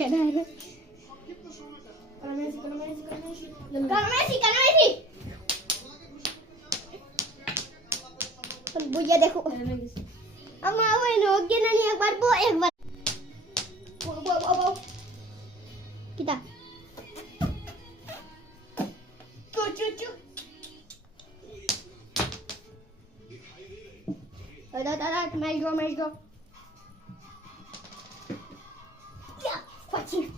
Messi. Buja देखो अम्मा वो नोगे ना नहीं एक बार वो kita cucu ada mari go ya kucing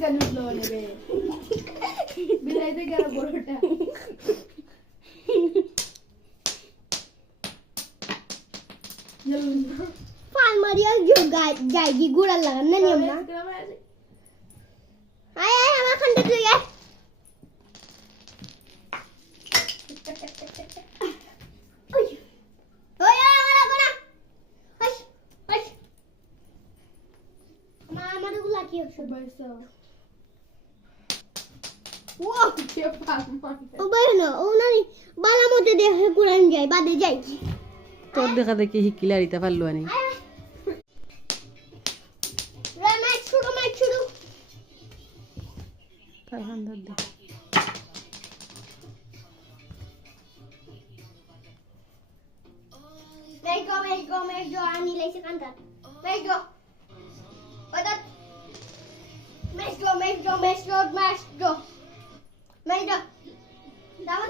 kan dulu nih bila itu gara borota Fan Maria juga jadi gula lah nan ya ma ay makan dulu ya wow cepat oh bayar oh nani bala mode দেখে কুরাইম যাই বাদে যাই তোর দেখা দেখি হিকিলা রিতা পারলো আনি match শুরু তার হান্দার দে Let's go ani leise cantar let's go Let's go. Dapat